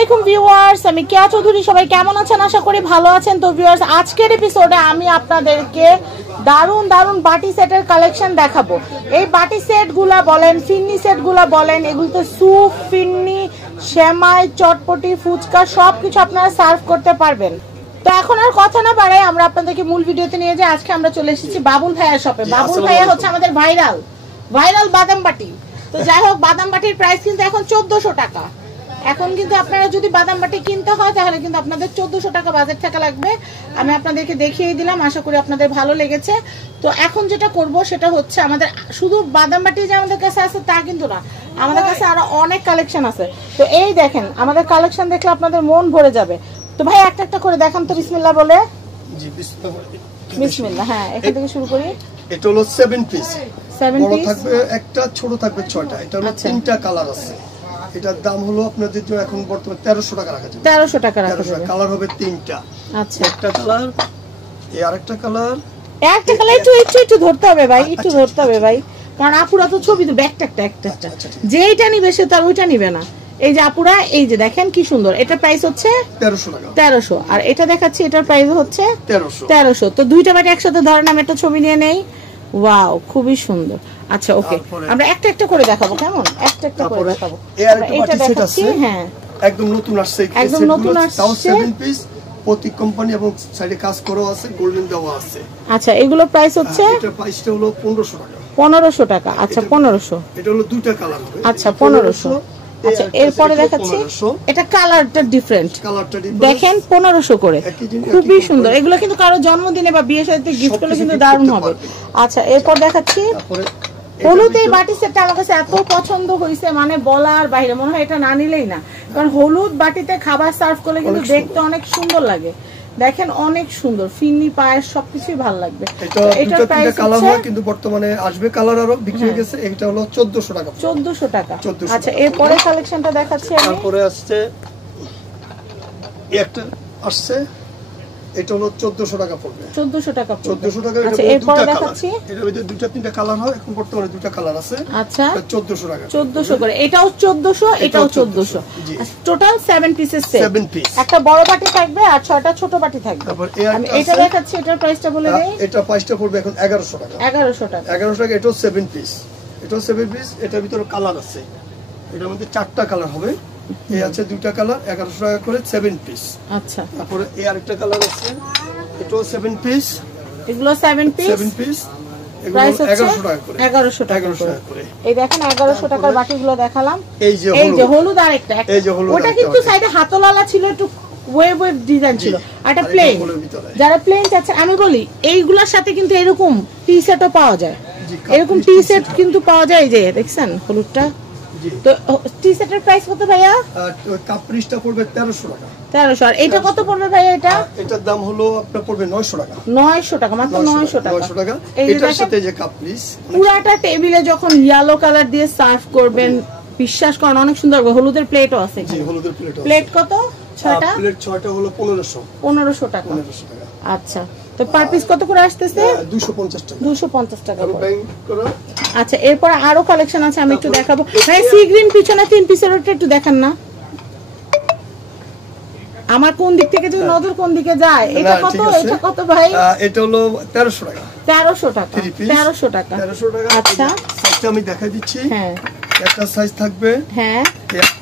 আলাইকুম ভিউয়ার্স, আমি কেয়া চৌধুরী। সবাই কেমন আছেন? আশা করি ভালো আছেন। তো ভিউয়ার্স, আজকের এপিসোডে আমি আপনাদেরকে দারুণ দারুণ বাটি সেটের কালেকশন দেখাবো। এই বাটি সেটগুলা বলেন, ফিন্নি সেটগুলা বলেন, এগুলোতে স্যুপ, ফিন্নি, সেমাই, চটপটি, ফুচকা সবকিছু আপনারা সার্ভ করতে পারবেন। তো এখন আর কথা না বাড়াই, আমরা আপনাদেরকে মূল ভিডিওতে নিয়ে যাই। আজকে আমরা চলে এসেছি বাবুল ভাইয়ার শপে। বাবুল ভাইয়া হচ্ছে আমাদের ভাইরাল বাদাম বাটি। তো যাই হোক, বাদাম বাটির প্রাইস কিন্তু এখন 1400 টাকা। এখন কিন্তু আপনারা যদি বাদাম বাটি কিনতে হয় তাহলে কিন্তু আপনাদের 1400 টাকা বাজেট টাকা লাগবে। আমি আপনাদেরকে দেখিয়ে দিলাম, আশা করি আপনাদের ভালো লেগেছে। তো এখন যেটা করব সেটা হচ্ছে, আমাদের শুধু বাদাম বাটি যে আমাদের কাছে আছে তা কিন্তু না, আমাদের কাছে আরো অনেক কালেকশন আছে। তো এই দেখেন, আমাদের কালেকশন দেখলে আপনাদের মন ভরে যাবে। তো ভাই একটা একটা করে দেখান তো, বিসমিল্লাহ বলে। জি বিসমিল্লাহ। হ্যাঁ, এখান থেকে শুরু করি। এটা হলো 7 পিস, 7 বড় পিস থাকবে একটা, ছোট থাকবে 6টা। এটা হলো 3টা কালার আছে। এটার দাম হলো আপনাদের জন্য এখন বর্তমানে 1300 টাকা রাখা যাবে। 1300 টাকা রাখা যাবে। কালার হবে 3টা। আচ্ছা, একটা কালার, এই আরেকটা কালার। একটা কালার একটু ধরতে হবে ভাই, একটু ধরতে হবে ভাই, কারণ আপুরা তো ছবি তো একটা যেইটা নিবে সে তার ওইটা নিবে না। এই যে আপুরা, এই যে দেখেন কি সুন্দর। এটা প্রাইস হচ্ছে 1300 টাকা। 1300। আর এটা দেখাচ্ছি, এটার প্রাইস হচ্ছে 1300। তো দুইটা বাটি একসাথে ধরেন, আমি একটা ছবি নিয়ে নেই। ওয়াও, খুবই সুন্দর। আচ্ছা ওকে, আমরা একটা একটা করে দেখাবো। কেমন? একটা একটা করে দেখাবো। এটা দেখাচ্ছি। হ্যাঁ, একদম নতুন আসছে। একদম নতুন আসছে। 7 পিস, প্রতি কোম্পানি এবং সাইডে কাজ করা আছে, গোল্ডেন দেওয়া আছে। আচ্ছা, এগুলো প্রাইস হচ্ছে, এটা প্রাইসটা হলো 1500 টাকা। 1500 টাকা। আচ্ছা 1500। এটা হলো দুইটা কালার হবে। আচ্ছা 1500। আচ্ছা, এরপরে দেখাচ্ছি, এটা কালারটা ডিফারেন্ট। দেখেন 1500 করে, খুবই সুন্দর। এগুলো কিন্তু কারো জন্মদিনে বা বিয়ে শাদীতে গিফট করলে কিন্তু দারুণ হবে। আচ্ছা, এরপর দেখাচ্ছি হলুদ। এই বাটি সেটটা আমার কাছে এত পছন্দ হয়েছে, মানে বলার বাইরে, মনে হয় এটা না নিলেই না। কারণ হলুদ বাটিতে খাবার সার্ভ করলে কিন্তু দেখতে অনেক সুন্দর লাগে। দেখেন অনেক সুন্দর, ফিন্নি, পায়েস সবকিছুই ভালো লাগবে। এটা প্রাইস কালার হয় কিন্তু বর্তমানে আসবে কালার আরো বিক্রি হয়ে গেছে। এটা হলো 1400 টাকা। 1400 টাকা। আচ্ছা, এরপরে কালেকশনটা দেখাচ্ছি আমি। তারপরে আসছে একটা আসছে, এটা হলো 1400 টাকা পড়বে। 1400 টাকা। 1400 টাকা। আচ্ছা, এরপরে দেখাচ্ছি, এটার ভিতরে দুইটা তিনটা কালার হয়, এখন বর্তমানে দুইটা কালার আছে। আচ্ছা 1400 টাকা। 1400 করে। এটাও 1400, এটাও 1400। টোটাল 7 পিসের সেট। 7 পিস। একটা বড় বাটি থাকবে আর 6টা ছোট বাটি থাকবে। আমি এটা দেখাচ্ছি, এটার প্রাইসটা বলে দেই। এটা প্রাইসটা পড়বে এখন 1100 টাকা। 1100 টাকা। 1100 টাকা। এটাও 7 পিস। এটাও 7 পিস। এটার ভিতরে কালার আছে, এটার মধ্যে 4টা কালার হবে। এই আছে দুইটা কালার, 1100 টাকা করে 7 পিস। আচ্ছা, তারপরে এই আরেকটা কালার আছে, এটাও 7 পিস। এগুলো 7 পিস। প্রাইস হচ্ছে 1100 টাকা করে। এই দেখেন 1100 টাকার বাটিগুলো দেখালাম। এই যে হলুদ, আরেকটা ওটা কিন্তু সাইডে হাতলালা ছিল, একটু ওয়েভ ডিজাইন ছিল। আর এটা প্লেন। যারা প্লেন চাচ্ছে, আমি বলি এইগুলোর সাথে কিন্তু এরকম টি সেটও পাওয়া যায়। এরকম টি সেট কিন্তু পাওয়া যায়। এই যে দেখছেন হলুদটা। তো টি সেটের প্রাইস কত ভাইয়া? কাপ পিসটা পড়বে 1300 টাকা। 1300। আর এটা কত পড়বে ভাইয়া? এটার দাম হলো আপনার পড়বে 900 টাকা। 900 টাকা, মাত্র 900 টাকা। এটার সাথে যে কাপ পিস, পুরাটা টেবিলে যখন ইয়েলো কালার দিয়ে সার্ভ করবেন, বিশ্বাস করেন অনেক সুন্দর হবে। হলুদের প্লেটও আছে। জি, হলুদের প্লেট। প্লেট কত? 6টা। প্লেট 6টা হলো 1500 টাকা। আচ্ছা, তো পার পিস কত করে আসতেছে? 250 টাকা। 250 টাকা। আচ্ছা, এরপর আরো কালেকশন আছে, আমি একটু দেখাবো। ভাই সি গ্রিন পিছনে 3 পিসের ওটা একটু দেখান না। আমার কোন দিক থেকে যে নজর কোন দিকে যায়। এটা কত? এটা কত ভাই? এটা হলো 1300 টাকা। 1300 টাকা। 1300 টাকা। আচ্ছা, সাইজটা আমি দেখাই দিচ্ছি। হ্যাঁ, একটা সাইজ থাকবে। হ্যাঁ,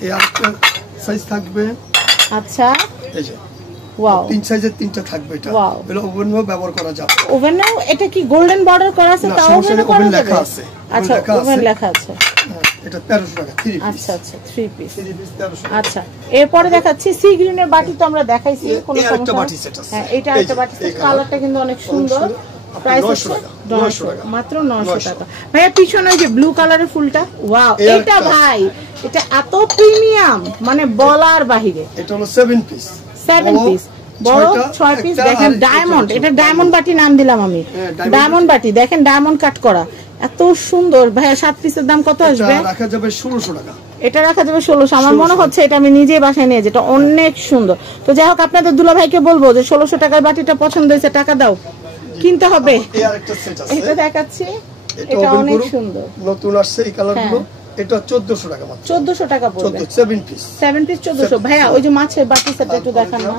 এই আরেকটা সাইজ থাকবে। আচ্ছা, এই যে ওয়াও, 3 সাইজের 3টা থাকবে। এটা এগুলো ওভেনও ব্যবহার করা যাবে। ওভেনও? এটা কি গোল্ডেন বর্ডার করা আছে? তাও ওভেন লেখা আছে। আচ্ছা, ওভেন লেখা আছে। এটা 1300 টাকা। 3 পিস। আচ্ছা, 3 পিস। 1300। আচ্ছা, এরপরে দেখাচ্ছি সি গ্রিনের বাটি। তো আমরা দেখাইছি, কোনো সমস্যা নেই। হ্যাঁ, এটা একটা বাটি সেট। কালারটা কিন্তু অনেক সুন্দর। প্রাইস 900 টাকা। মাত্র 900 টাকা। ভাইয়া পিছনে ওই যে ব্লু কালারের ফুলটা, ওয়াও, এটা ভাই এটা এত প্রিমিয়াম, মানে বলার বাহিরে। এটা হলো 7 পিস। 7 পিস, বড় 6 পিস। দেখেন ডায়মন্ড, এটা ডায়মন্ড বাটি নাম দিলাম আমি। ডায়মন্ড বাটি দেখেন, ডায়মন্ড কাট করা, এত সুন্দর। ভাইয়া 7 পিসের দাম কত আসবে? এটা রাখা যাবে 1600 টাকা। এটা রাখা যাবে 1600। আমার মনে হচ্ছে এটা আমি নিজেই বাসায় নিয়ে, যেটা অনেক সুন্দর। তো যাই হোক, আপনাদের দুলা ভাইকে বলবো যে 1600 টাকার বাটিটা পছন্দ হয়েছে, টাকা দাও, কিনতে হবে। এই আরেকটা সেট আছে, এটা দেখাচ্ছি। এটা অনেক সুন্দর, নতুন আসছে এই কালারগুলো। এটা 1400 টাকা মাত্র। 1400 টাকা পড়বে 7 পিস। 7 পিস 1400। ভাইয়া ওই যে মাছের বাটি সেটটা একটু দেখান না।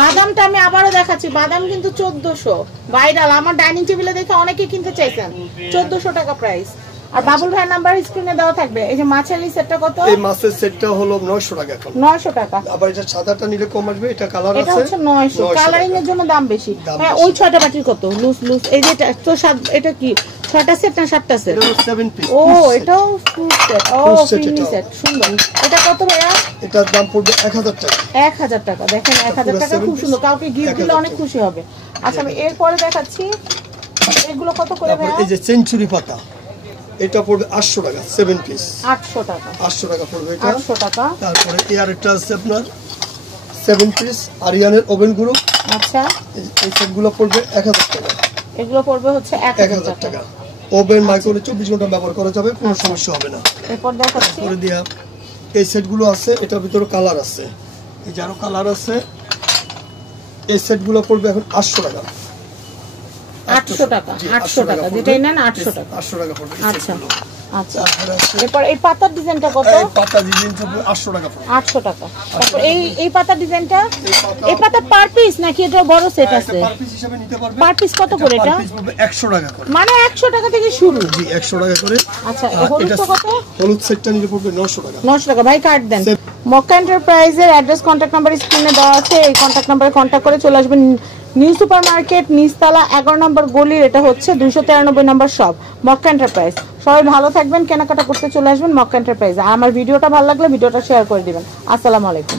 বাদামটা আমি আবারও দেখাচ্ছি, বাদাম কিন্তু 1400 ভাইরাল, আমার ডাইনিং টেবিলে দেখে অনেকে কিনতে চাইছেন। 1400 টাকা প্রাইস। আর বাবুল ভাইয়ের নাম্বার স্ক্রিনে দেওয়া থাকবে। এই যে মাছের এই সেটটা কত? এই মাছের সেটটা হলো 900 টাকা এখন। 900 টাকা। আবার এটা সাদাটা নিলে কম আসবে, এটা কালার আছে। এটা হচ্ছে 900, কালারিং এর জন্য দাম বেশি। হ্যাঁ ওই 6টা বাটির কত? লুজ এই যে তো এটা কি 6টা সেট না 7টা সেট? এটা 7 পিস। ও এটাও ফুল সেট। ও ফিনি সেট সুন্দর। এটা কত ভাইয়া? এটার দাম পড়বে 1000 টাকা। 1000 টাকা। দেখেন 1000 টাকা খুব সুন্দর, কাউকে গিফট দিলে অনেক খুশি হবে। আচ্ছা আমি এরপরে দেখাচ্ছি এগুলো কত করে ভাইয়া? এই যে সেঞ্চুরি পাতা, এটা পড়বে 800 টাকা 7 পিস। 800 টাকা। 800 টাকা পড়বে এটা। 800 টাকা। তারপরে এর একটা আছে আপনার 7 পিস আরিয়ানের ওভেন গ্রুপ। আচ্ছা এই সেটগুলো পড়বে 1000 টাকা। এগুলো পড়বে হচ্ছে 1000 টাকা। ওভেন মাইক্রোওয়েভে 24 ঘন্টা ব্যবহার করা যাবে, কোনো সমস্যা হবে না। এরপর দেখাচ্ছি করে দিয়া এই সেটগুলো আছে, এটার ভিতরে কালার আছে, এই যে আরো কালার আছে। এই সেটগুলো পড়বে এখন 800 টাকা। 800 টাকা। 800 টাকা যেটাই নেন 800 টাকা। 800 টাকা পড়বে। আচ্ছা আচ্ছা। তারপরে আছে এরপর এই পাতার ডিজাইনটা কত? এই পাতা ডিজাইন পড়বে 800 টাকা পড়বে। 800 টাকা। তারপর এই পাতার ডিজাইনটা, এই পাতা পার পিস নাকি এটা বড় সেট আছে? পার পিস হিসাবে নিতে পারবে। পার পিস কত করে এটা? পার পিস পড়বে 100 টাকা করে। মানে 100 টাকা থেকে শুরু? জি 100 টাকা করে। আচ্ছা হলুদটা কত? হলুদ সেটটা নিলে পড়বে 900 টাকা। 900 টাকা। ভাই কার্ড দেন। মক্কা এন্টারপ্রাইজের অ্যাড্রেস কন্ট্যাক্ট নাম্বার স্ক্রিনে দেওয়া আছে, এই কন্ট্যাক্ট নাম্বারে কন্ট্যাক্ট করে চলে আসবেন নিউ সুপার মার্কেট নিচতলা 11 নম্বর গলির, এটা হচ্ছে 293 নম্বর শপ মক্কা এন্টারপ্রাইজ। সবাই ভালো থাকবেন, কেনাকাটা করতে চলে আসবেন মক্কা এন্টারপ্রাইজ। আর আমার ভিডিওটা ভালো লাগলে ভিডিওটা শেয়ার করে দিবেন। আসসালামু আলাইকুম।